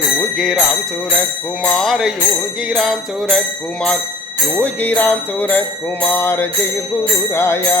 Yogiram சூரகுமார் Yogiram சூரகுமார் Yogiram சூரகுமார் Jaya Guru Raya.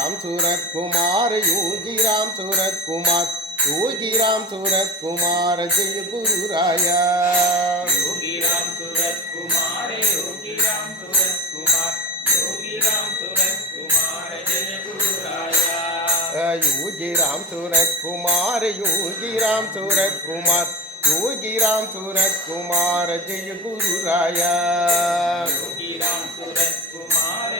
Raya Yogi Ram Surat Kumar Yogi Ram Surat Kumar Yogi Ram Surat Kumar Jai Guru Raya Yogi Ram Surat Kumar Yogi Ram Surat Kumar Yogi Ram Surat Kumar Jai Guru Raya Yogi Ram Surat Kumar Yogi Ram Surat Kumar Yogi Ram Surat Kumar Jai Guru Raya Yogi Ram Surat Kumar